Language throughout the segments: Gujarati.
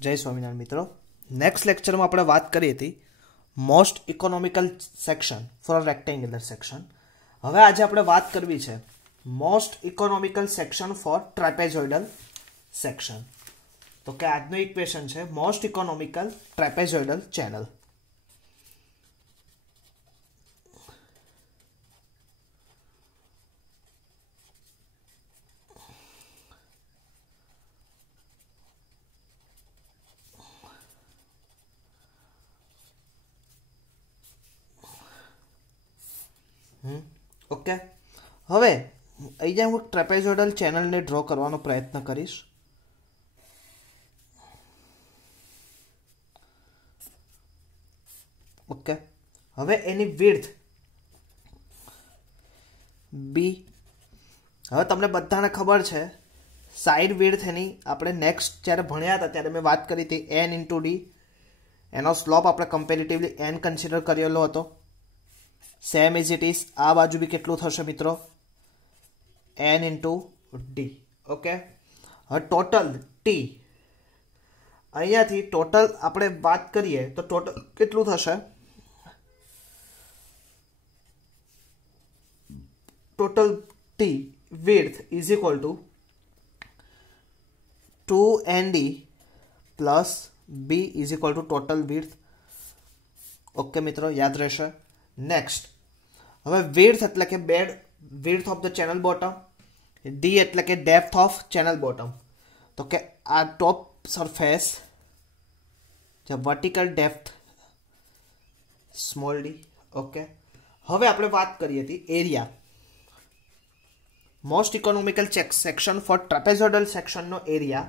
जय स्वामीनारायण मित्रों। नेक्स्ट लेक्चर में આપણે વાત કરી હતી most economical section for a rectangular section. હવે આજે આપણે વાત કરવી છે most economical section for trapezoidal section. તો કે આજનો ઇક્વેશન છે most economical trapezoidal channel. Okay हवे अहींया हूँ ट्रेपेजोइडल चेनल ने ड्रॉ करवानो प्रयत्न करीश। ओके हवे एनी विड्थ बी। हवे तमने बधाने खबर छे साइड विड्थ एनी आपणे नेक्स्ट ज्यारे भण्या हता त्यारे मैं वात करी हती n × d। एनो स्लोप आपणे कम्पेरेटिवली n कन्सिडर करेलो हतो। सेम इज इट इज आ बाजू भी केटलू थशे मित्रों n × d। ओके हवे टोटल t अहींया थी टोटल आपणे बात करीए तो टोटल केटलू थशे total t width is equal to 2nd plus b is equal to total width। Okay मित्रों याद रहेशे। नेक्स्ट हवे विड्थ एटले के bed width of the channel bottom, D एटले के डेप्थ ऑफ चैनल बॉटम। तो के आ टॉप सरफेस जब vertical depth small D. Okay हवे आपणे बात करी हती area most economical section for trapezoidal section नो एरिया।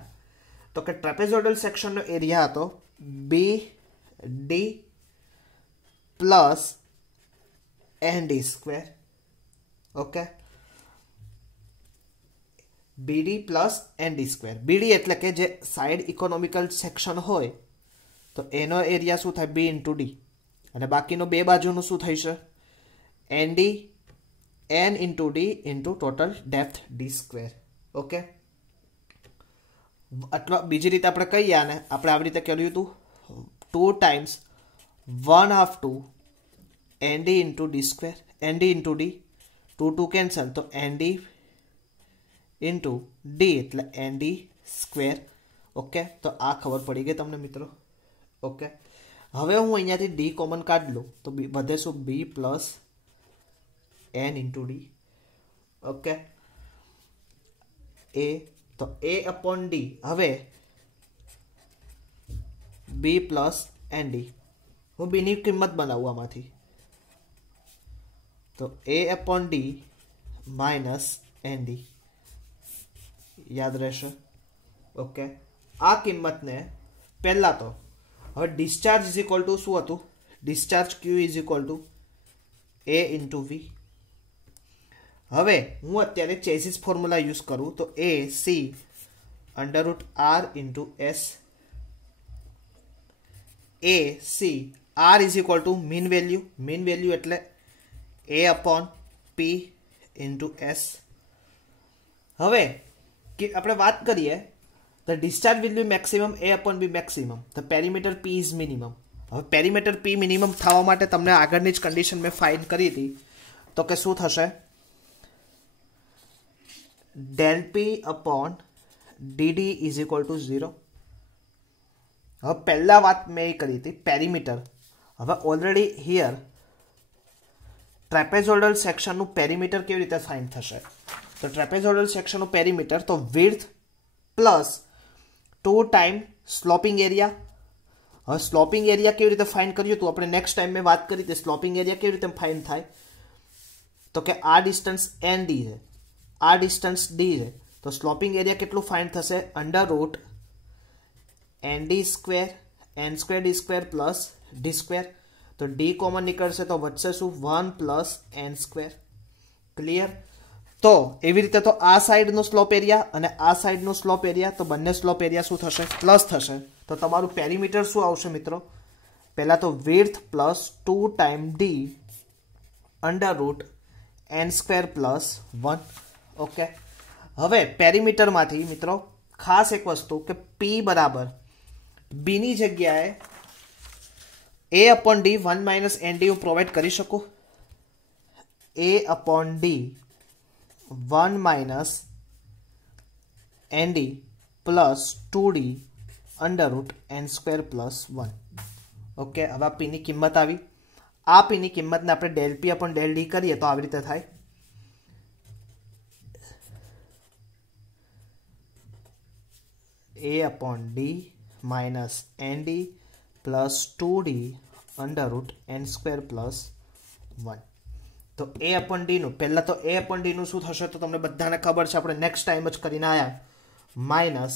तो के ट्रेपेजोइडल सेक्शन नो एरिया हतो B D plus ND square. Okay BD plus ND square. BD एटले के जे साइड इकोनॉमिकल सेक्शन होय तो एनो एरिया शुं थाय B × D अने बाकीनो बे बाजुनुं शुं थईशे ND N × D × total depth D square. Okay अथवा बीजी रीते आपणे कहीए आने आपणे આવી રીતે કર્યું હતું 2 times 1/2 ND × D square ND × D 2 cancel तो ND × D એટલે ND स्क्वेर। ओके तो आ खबर पड़ी गई तमने मित्रों। ओके हवे हूँ अहींयाथी D कॉमन काढ लूँ तो वधे शुं B plus N × D। Okay A तो A/D हवे B प्लस ND हूँ B नी किंमत बनावुं आमांथी तो A/D माइनस ND याद रहेशे। ओके आ किंमत ने पहला तो हवे डिस्चार्ज इज इक्वल टू शुं हतुं discharge Q is equal to A × V। हवे हूँ अत्यारे चेसिस फॉर्म्युला यूज करूँ तो AC √R × S AC R is equal to mean value एटले A/P × S। हवे कि आपणे बात करिए तो discharge will be maximum A/B maximum तो पेरीमीटर P इज मिनिमम। हवे पेरीमीटर P मिनिमम थवा माटे तमने आगळनी ज कंडीशन में फाइंड करी थी तो के शुं थशे ∆P/DD इज इक्वल टू 0। हवे पहला बात मैं करी थी पेरीमीटर। हवे ऑलरेडी हियर ट्रेपेजोइडल सेक्शन नु पेरीमीटर केवी रीते फाइंड थशे तो ट्रेपेजोइडल सेक्शन नु पेरीमीटर तो width plus 2 time sloping area. हवे स्लोपिंग एरिया केवी रीते फाइंड कर्युं तो आपणे नेक्स्ट टाइम में बात करी थी स्लोपिंग एरिया केवी रीते फाइंड थाय तो के आ डिस्टन्स ND है आ डिस्टन्स D है तो स्लोपिंग एरिया केटलुं फाइंड थशे √ND square N² D square plus D square. तो D कॉमन निकलशे तो वच्चे शुं 1 प्लस N²। क्लियर। तो एवी रीते तो आ साइड नो स्लोप एरिया अने आ साइड नो स्लोप एरिया तो बंने स्लोप एरिया शुं थशे प्लस थशे तो तमारुं पेरीमीटर शुं आवशे मित्रों पहला तो width plus 2 time D √N² plus 1। Okay हवे पेरीमीटर मांथी मित्रों खास एक वस्तु के P बराबर बी नी जग्याए A upon D 1 minus N D हूँ प्रोवाइड करी शकूँ A upon D 1 minus N D plus 2d under root N square plus 1. Okay, હવે આ પી ની કિંમત આવી. આ પી ની કિંમતને આપણે del P upon del D કરીએ તો આવી રીતે થાય. a upon D minus N D plus 2d under root N square plus 1. तो a अपॉन डी નું પહેલા તો a अपॉन डी નું શું થશે તો તમને બધાને ખબર છે, આપણે નેક્સ્ટ ટાઈમ જ કરીને આયા, minus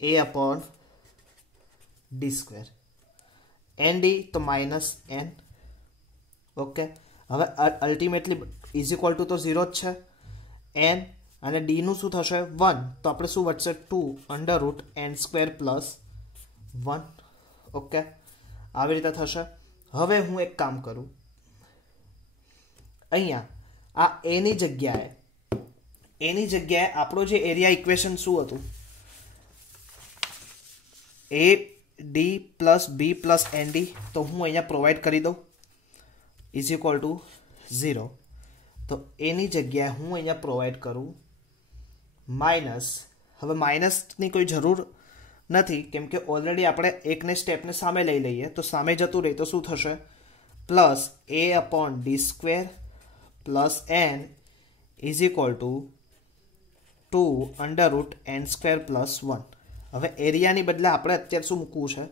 a upon D square N D तो माइनस एन. ओके, હવે અલ્ટિમેટલી ઇઝ ઇક્વલ ટુ તો 0 જ છે. એન અને ડી નું શું થશે 1, તો આપણે શું વધશે 2 under root N square plus 1. Okay, આવી રીતે થશે. હવે હું એક કામ કરું, અહીંયા આ એની જગ્યાએ આપણો જે એરિયા ઇક્વેશન શું હતું, એ D plus B plus N D, તો હું અહીંયા પ્રોવાઈડ કરી દઉં ઇઝ ઇક્વલ ટુ 0. તો એની જગ્યાએ હું અહીંયા પ્રોવાઈડ કરું માઇનસ. હવે માઇનસની કોઈ જરૂર નથી કેમ કે ઓલરેડી આપણે એકને સ્ટેપને સામે લઈ લઈએ તો સામે જતું રહે તો શું થશે plus A upon D square plus N is equal to 2 under root N square plus 1. હવે એરિયાની બદલે આપણે અત્યારે શું મૂકવું છે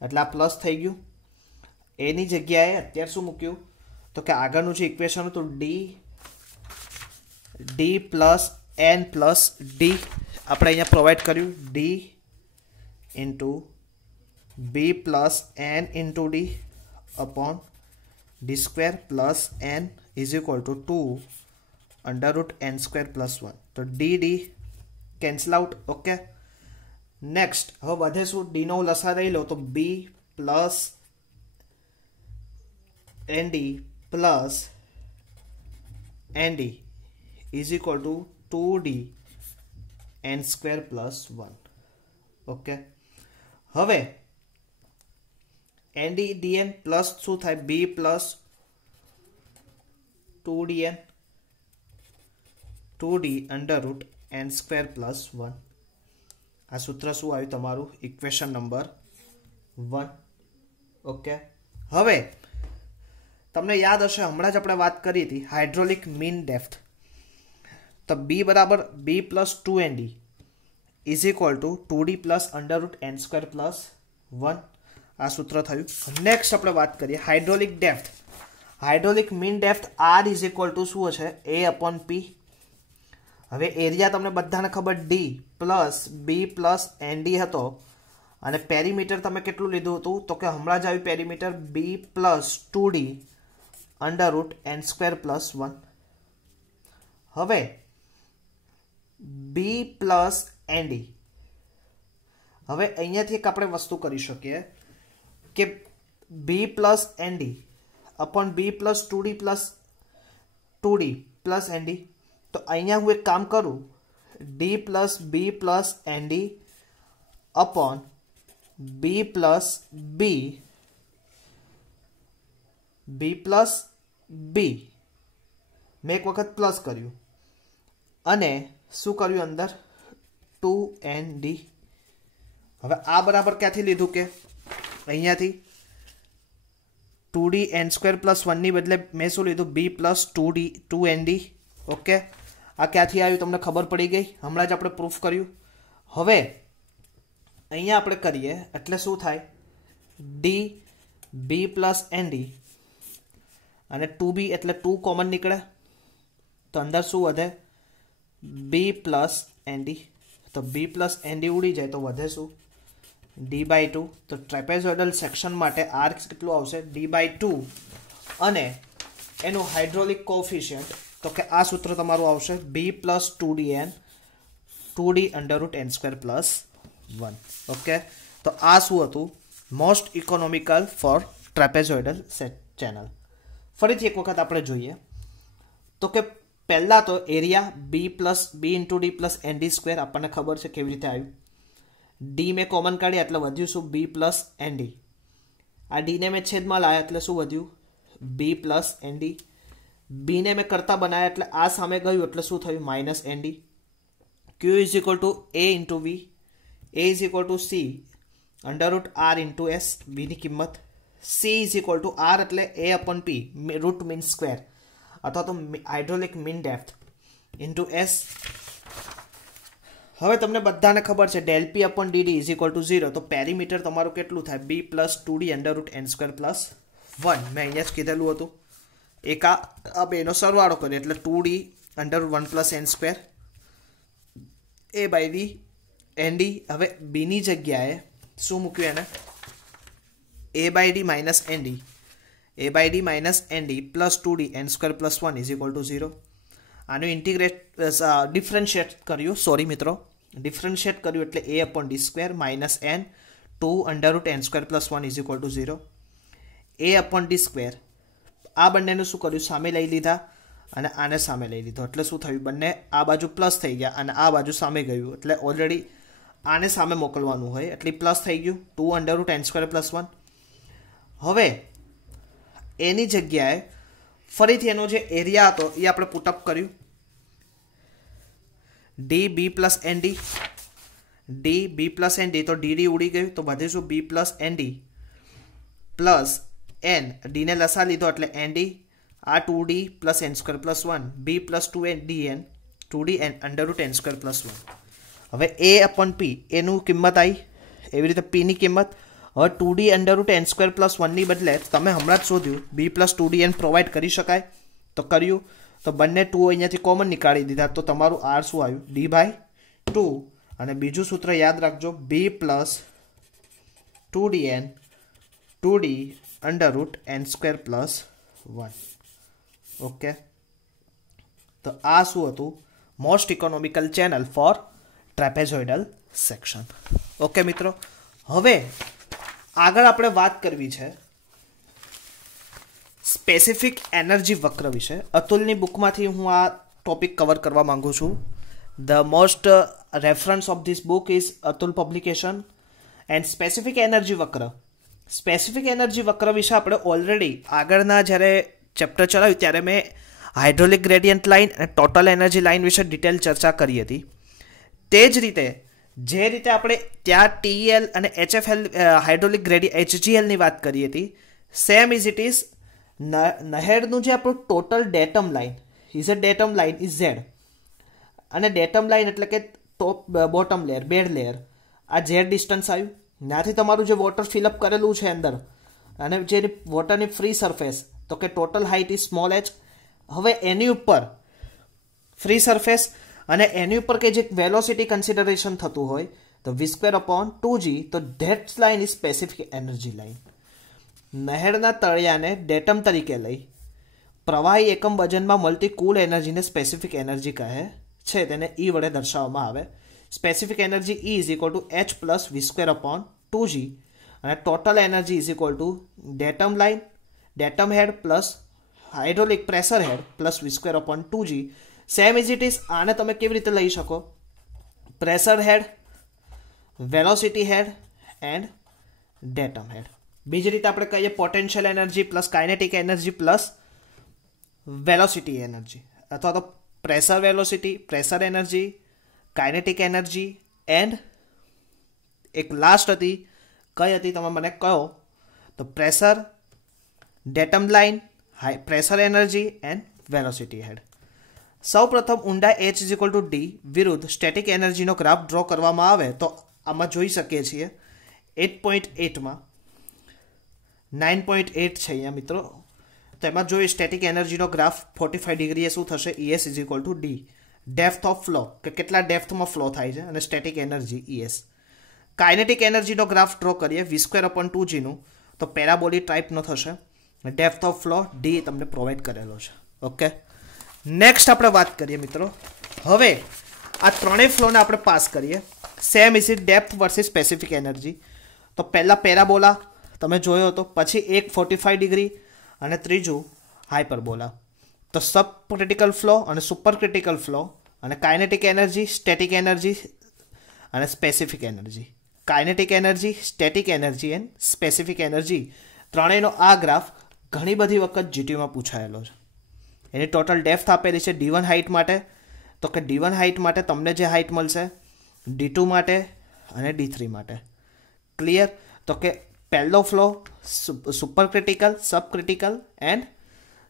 એટલે આ પ્લસ થઈ ગયું. એની જગ્યાએ અત્યારે શું મૂક્યું તો કે આગળનું જે ઇક્વેશન હતું D plus N plus D આપણે અહીંયા પ્રોવાઈડ કર્યું D into B plus N into D upon D square plus N is equal to 2 under root N square plus 1. તો D D cancel out. Okay, next હવે વધે શું, ડીનો લસા લઈ લો તો B plus N D plus N D is equal to 2d N square plus 1. Okay, હવે એન ડી ડીએન પ્લસ શું થાય B plus 2dn 2d under root N square plus 1. આ સૂત્ર શું આવ્યું તમારું ઇક્વેશન નંબર 1. ઓકે, હવે તમને યાદ હશે હમણાં જ આપણે વાત કરી હતી હાઇડ્રોલિક મીન ડેપ્થ, તો બી બરાબર B plus 2nd is equal to 2d plus under root N square plus 1. આ સૂત્ર થયું. નેક્સ્ટ આપણે વાત કરીએ hydraulic depth. Hydraulic mean depth R is equal to શું હશે એ અપોન પી. હવે એરિયા તમને બધાને ખબર D plus B plus N D હતો અને પેરીમીટર તમે કેટલું લીધું હતું તો કે હમણાં જ આવ્યું perimeter B plus 2d under root N square plus 1. હવે બી પ્લસ એન ડી, હવે અહીંયાથી એક આપણે વસ્તુ કરી શકીએ કે B plus N D upon B plus 2d plus N D. તો અહીંયા હું એક કામ કરું D plus B plus N D upon B plus B plus B મેં એક વખત પ્લસ કર્યું અને શું કર્યું અંદર 2nd. હવે આ બરાબર ક્યાંથી લીધું કે અહીંયાથી 2d એન સ્ક્વેર પ્લસ 1 ની બદલે મેં શું લીધું બી પ્લસ 2nd. ઓકે, આ ક્યાંથી આવ્યું તમને ખબર પડી ગઈ, હમણાં જ આપણે પ્રૂફ કર્યું. હવે અહીંયા આપણે કરીએ એટલે શું થાય D B plus N D અને 2b એટલે 2 કોમન નીકળે તો અંદર શું વધે બી પ્લસ એન ડી. તો બી પ્લસ એન ડી ઉડી જાય તો વધે શું d/2. તો ટ્રેપેઝોઇડલ સેક્શન માટે આર કેટલું આવશે d/2 અને એનું હાઇડ્રોલિક કોએફિશિયન્ટ તો કે આ સૂત્ર તમારું આવશે B plus 2d under root N square plus 1. Okay, તો આ શું હતું most economical for trapezoidal channel. ફરીથી એક વખત આપણે જોઈએ તો કે પહેલાં તો area B into D plus N D square આપણને ખબર છે કેવી રીતે આવ્યું. ડી મેં કોમન કાઢ્યા એટલે વધ્યું શું બી પ્લસ એનડી. આ ડીને મેં છેદમાં લાવ્યા એટલે શું વધ્યું બી પ્લસ એનડી. બીને મેં કરતા બનાવ્યા એટલે આ સામે ગયું એટલે શું થયું minus ND. Q is equal to A into V, A is equal to C under root R into S. બીની કિંમત C is equal to R એટલે A upon P root mean square અથવા તો hydraulic mean depth into S. હવે તમને બધાને ખબર છે del P upon DD is equal to 0. તો પેરીમીટર તમારું કેટલું થાય B plus 2d under root N square plus 1. મેં અહીંયા જ કીધેલું હતું. એક આ બેનો સરવાળો કરીએ એટલે 2d under 1 plus N square A by V ND. હવે બીની જગ્યાએ શું મૂક્યું એને A by D minus ND, A by D minus ND plus 2d N square plus 1 is equal to 0. આનું ડિફરન્શિએટ કર્યું, સોરી મિત્રો, ડિફરન્શિએટ કર્યું એટલે A upon D square minus N 2 under root N square plus 1 is equal to 0. A upon D square આ બંનેનું શું કર્યું સામે લઈ લીધા અને આને સામે લઈ લીધો એટલે શું થયું બંને આ બાજુ પ્લસ થઈ ગયા અને આ બાજુ સામે ગયું એટલે ઓલરેડી આને સામે મોકલવાનું હોય એટલે પ્લસ થઈ ગયું 2 under root N square plus 1. હવે એની જગ્યાએ ફરીથી એનો જે એરિયા હતો એ આપણે પુટઅપ કર્યું D B plus N D, D B plus N D. તો ડી ઉડી ગયું તો વધે શું B plus N D plus N. ડીને લસા લીધો એટલે એન ડી, આ 2d plus N square plus 1 B plus 2n D N 2d N under root N square plus 1. હવે એ અપોન પી એનું કિંમત આવી એવી રીતે પીની કિંમત. હવે 2d under root N square plus 1ની બદલે તમે હમણાં જ શોધ્યું બી પ્લસ 2d એન પ્રોવાઈડ કરી શકાય તો કર્યું. તો બંને 2 અહીંયાથી કોમન નીકાળી દીધા તો તમારું આર શું આવ્યું ડી બાય 2. અને બીજું સૂત્ર યાદ રાખજો B plus 2d N 2d under root N square plus 1. Okay, તો આ શું હતું most economical channel for trapezoidal section. Okay મિત્રો, હવે આગળ આપણે વાત કરવી છે સ્પેસિફિક એનર્જી વક્ર વિશે. અતુલની બુકમાંથી હું આ ટોપિક કવર કરવા માંગુ છું. The most reference of this book is Atul publication and specific energy વક્ર. સ્પેસિફિક એનર્જી વક્ર વિશે આપણે ઓલરેડી આગળના જ્યારે ચેપ્ટર ચલાવ્યું ત્યારે મેં હાઇડ્રોલિક ગ્રેડિયન્ટ લાઇન અને ટોટલ એનર્જી લાઇન વિશે ડિટેલ ચર્ચા કરી હતી. તે જ રીતે જે રીતે આપણે ત્યાં ટીએલ અને એચએફએલ હાઇડ્રોલિક HGL ની વાત કરી હતી સેમ ઇઝ ઇટ ઇઝ નહેરનું જે આપણું total datum line is a datum line is Z. અને ડેટમ લાઇન એટલે કે top bottom layer bed layer આ ઝેડ ડિસ્ટન્સ આવ્યું. ત્યાંથી તમારું જે વોટર ફિલઅપ કરેલું છે અંદર અને જે વોટરની ફ્રી સરફેસ તો કે total height is small H. હવે એની ઉપર ફ્રી સરફેસ અને એની ઉપર કે જે વેલોસિટી કન્સિડરેશન થતું હોય તો v² અપોન 2g. તો that line is specific energy line. નહેરના તળિયાને ડેટમ તરીકે લઈ પ્રવાહી એકમ વજનમાં મળતી કુલ એનર્જીને સ્પેસિફિક એનર્જી કહે છે. તેને E વડે દર્શાવવામાં આવે. Specific energy E is equal to h plus v² upon 2g અને total energy is equal to datum line datum head plus hydraulic pressure head plus v² upon 2g. Same is it is આને તમે કેવી રીતે લઈ શકો pressure head velocity head and datum head. બીજી રીતે આપણે કહીએ potential energy plus kinetic energy plus velocity energy અથવા તો pressure velocity pressure energy kinetic energy and એક લાસ્ટ હતી કઈ હતી તમે મને કહો તો pressure datum line pressure energy and velocity head. સૌ પ્રથમ ઊંડાઈ h is equal to D વિરુદ્ધ સ્ટેટિક એનર્જીનો ગ્રાફ ડ્રો કરવામાં આવે તો આમાં જોઈ શકીએ છીએ 8.8માં 9.8 છે અહીંયા મિત્રો. તો એમાં જોઈએ સ્ટેટિક એનર્જીનો ગ્રાફ 45 ડિગ્રીએ શું થશે ES is equal to D depth of flow કે કેટલા ડેપ્થમાં ફ્લો થાય છે અને સ્ટેટિક એનર્જી ES. કાઇનેટિક એનર્જીનો ગ્રાફ ડ્રો કરીએ v² અપોન 2gનું તો પેરાબોલિક ટાઈપનો થશે. ડેપ્થ ઓફ ફ્લો ડી તમને પ્રોવાઈડ કરેલો છે. ઓકે, નેક્સ્ટ આપણે વાત કરીએ મિત્રો. હવે આ ત્રણેય ફ્લોને આપણે પાસ કરીએ. Same is it depth versus specific energy. તો પહેલાં પેરાબોલા તમે જોયો હતો, પછી એક 45 ડિગ્રી અને ત્રીજું હાઇપરબોલા. તો સબ ક્રિટિકલ ફ્લો અને સુપર ક્રિટિકલ ફ્લો અને કાઇનેટિક એનર્જી સ્ટેટિક એનર્જી અને specific energy kinetic energy, static energy and specific energy ત્રણેયનો આ ગ્રાફ ઘણી બધી વખત જીટીયુમાં પૂછાયેલો છે. એની ટોટલ ડેપ્થ આપેલી છે D1 હાઇટ માટે. તો કે D1 હાઇટ માટે તમને જે હાઇટ મળશે D2 માટે અને D3 માટે. ક્લિયર? તો કે પહેલો flow super critical, sub critical and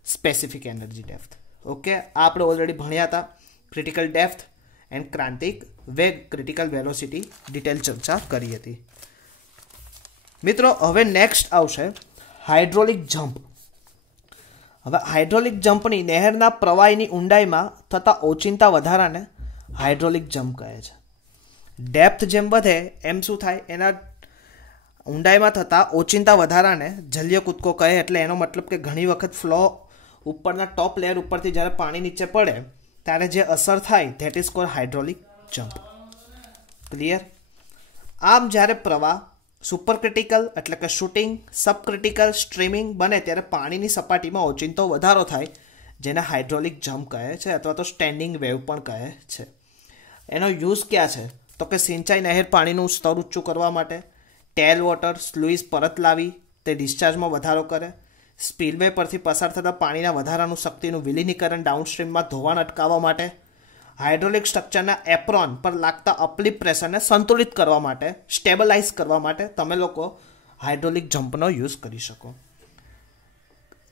specific energy depth. Okay, આ આપણે ઓલરેડી ભણ્યા હતા. ક્રિટિકલ ડેપ્થ એન્ડ ક્રાંતિક વેગ, ક્રિટિકલ વેલોસિટી ડિટેલ ચર્ચા કરી હતી. મિત્રો હવે નેક્સ્ટ આવશે હાઇડ્રોલિક જમ્પ. હવે હાઇડ્રોલિક જમ્પની નહેરના પ્રવાહીની ઊંડાઈમાં થતા ઓચિંતા વધારાને હાઇડ્રોલિક જમ્પ કહે છે. ડેપ્થ જેમ વધે એમ શું થાય, એના ઊંડાઈમાં થતા ઓચિંતા વધારાને જલીય કૂદકો કહે. એટલે એનો મતલબ કે ઘણી વખત ફ્લો ઉપરના ટોપ લેયર ઉપરથી જ્યારે પાણી નીચે પડે ત્યારે જે અસર થાય that is called hydraulic jump. Clear? આમ જ્યારે પ્રવાહ સુપર ક્રિટિકલ એટલે કે શૂટિંગ, સબ ક્રિટિકલ સ્ટ્રીમિંગ બને ત્યારે પાણીની સપાટીમાં ઓચિંતો વધારો થાય, જેને હાઇડ્રોલિક જમ્પ કહે છે અથવા તો સ્ટેન્ડિંગ વેવ પણ કહે છે. એનો યુઝ ક્યાં છે? તો કે સિંચાઈ નહેર પાણીનું સ્તર ઊંચું કરવા માટે, ટેલ વોટર સ્લુઇસ પરત લાવી તે ડિસ્ચાર્જમાં વધારો કરે, સ્પીલવે પરથી પસાર થતા પાણીના વધારાનું શક્તિનું વિલીનીકરણ ડાઉનસ્ટ્રીમમાં ધોવાણ અટકાવવા માટે, હાઇડ્રોલિક સ્ટ્રક્ચરના એપ્રોન પર લાગતા અપલિપ પ્રેશરને સંતુલિત કરવા માટે, સ્ટેબલાઇઝ કરવા માટે તમે લોકો હાઇડ્રોલિક જમ્પનો યુઝ કરી શકો.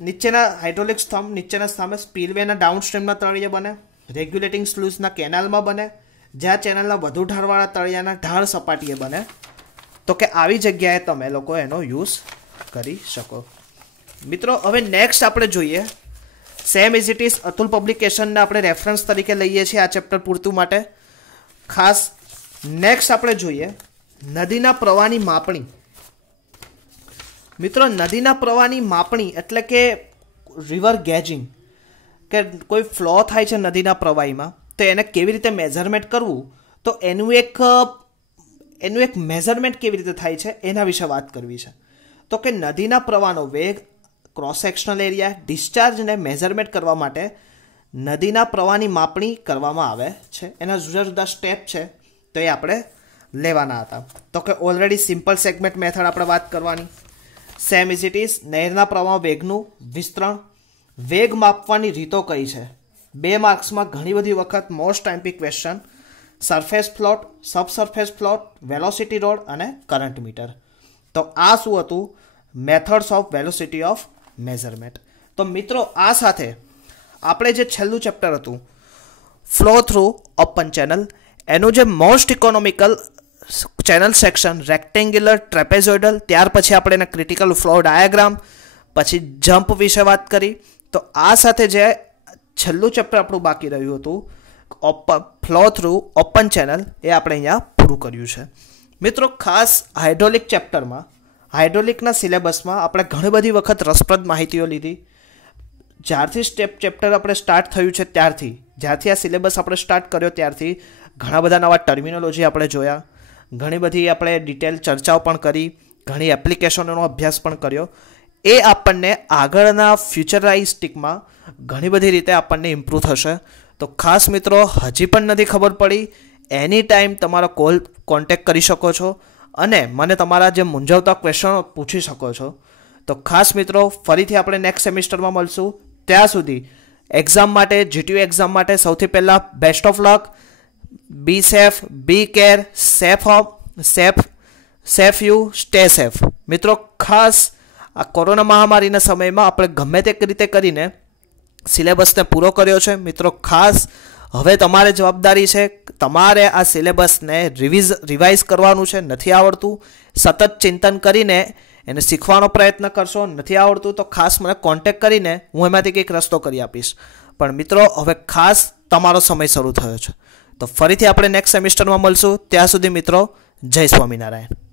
નીચેના હાઇડ્રોલિક સ્તંભ નીચેના સ્તંભે સ્પીલવેના ડાઉનસ્ટ્રીમના તળિયે બને, રેગ્યુલેટિંગ સ્લુઇસના કેનાલમાં બને, જ્યાં ચેનલના વધુ ઢાળવાળા તળિયાના ઢાળ સપાટીએ બને. તો કે આવી જગ્યાએ તમે લોકો એનો યુઝ કરી શકો. મિત્રો હવે નેક્સ્ટ આપણે જોઈએ same is it is Atul પબ્લિકેશનને આપણે રેફરન્સ તરીકે લઈએ છીએ આ ચેપ્ટર પૂરતું માટે ખાસ. નેક્સ્ટ આપણે જોઈએ નદીના પ્રવાહની માપણી. મિત્રો નદીના પ્રવાહની માપણી એટલે કે રિવર ગેજિંગ, કે કોઈ ફ્લો થાય છે નદીના પ્રવાહીમાં તો એને કેવી રીતે મેઝરમેન્ટ કરવું, તો એનું એક મેઝરમેન્ટ કેવી રીતે થાય છે એના વિશે વાત કરવી છે. તો કે નદીના પ્રવાહનો વેગ, ક્રોસ સેક્શનલ એરિયા, ડિસ્ચાર્જને મેઝરમેન્ટ કરવા માટે નદીના પ્રવાહની માપણી કરવામાં આવે છે. એના જુદા જુદા સ્ટેપ છે તો એ આપણે લેવાના હતા. તો કે ઓલરેડી સિમ્પલ સેગમેન્ટ મેથડ આપણે વાત કરવાની. સેમ ઇઝ ઇટ ઇઝ નહેરના પ્રવાહ વેગનું વિસ્તરણ. વેગ માપવાની રીતો કઈ છે? 2 માર્ક્સમાં ઘણી બધી વખત મોસ્ટ ટાઈમ્પી question surface float, subsurface float, velocity rod અને કરંટ મીટર. તો આ શું હતું? Methods of velocity of measurement. તો મિત્રો આ સાથે આપણે જે છેલ્લું ચેપ્ટર હતું ફ્લો થ્રુ ઓપન ચેનલ, એનું જે most economical channel section rectangular, trapezoidal, ત્યાર પછી આપણે એના ક્રિટિકલ ફ્લો ડાયાગ્રામ, પછી જમ્પ વિશે વાત કરી. તો આ સાથે જે છેલ્લું ચેપ્ટર આપણું બાકી રહ્યું હતું ફ્લો થ્રુ ઓપન ચેનલ, એ આપણે અહીંયા પૂરું કર્યું છે. મિત્રો ખાસ હાઇડ્રોલિક ચેપ્ટરમાં, હાઇડ્રોલિકના સિલેબસમાં આપણે ઘણી બધી વખત રસપ્રદ માહિતીઓ લીધી. જ્યારથી ચેપ્ટર આપણે સ્ટાર્ટ થયું છે જ્યારથી આ સિલેબસ આપણે સ્ટાર્ટ કર્યો ત્યારથી ઘણા બધા નવા ટર્મિનોલોજી આપણે જોયા, ઘણી બધી આપણે ડિટેલ ચર્ચાઓ પણ કરી, ઘણી એપ્લિકેશનોનો અભ્યાસ પણ કર્યો. એ આપણને આગળના ફ્યુચરાઇસ્ટિકમાં ઘણી બધી રીતે આપણને ઇમ્પ્રૂવ થશે. તો ખાસ મિત્રો હજી પણ નથી ખબર પડી, એની ટાઈમ તમારો કોન્ટેક્ટ કરી શકો છો અને મને તમારા જે મૂંઝવતા ક્વેશ્ચનો પૂછી શકો છો. તો ખાસ મિત્રો ફરીથી આપણે નેક્સ્ટ સેમિસ્ટરમાં મળશું. ત્યાં સુધી એક્ઝામ માટે, જીટીયુ એક્ઝામ માટે સૌથી પહેલાં best of luck. Be safe, be care, safe you, stay safe. મિત્રો ખાસ આ કોરોના મહામારીના સમયમાં આપણે ગમે તે રીતે કરીને સિલેબસને પૂરો કર્યો છે. મિત્રો ખાસ હવે તમારે જવાબદારી છે, તમારે આ સિલેબસને રિવાઇઝ કરવાનું છે. નથી આવડતું સતત ચિંતન કરીને એને શીખવાનો પ્રયત્ન કરશો. નથી આવડતું તો ખાસ મને કોન્ટેક્ટ કરીને હું એમાંથી કંઈક રસ્તો કરી આપીશ. પણ મિત્રો હવે ખાસ તમારો સમય શરૂ થયો છે. તો ફરીથી આપણે નેક્સ્ટ સેમિસ્ટરમાં મળશું. ત્યાં સુધી મિત્રો જય સ્વામિનારાયણ.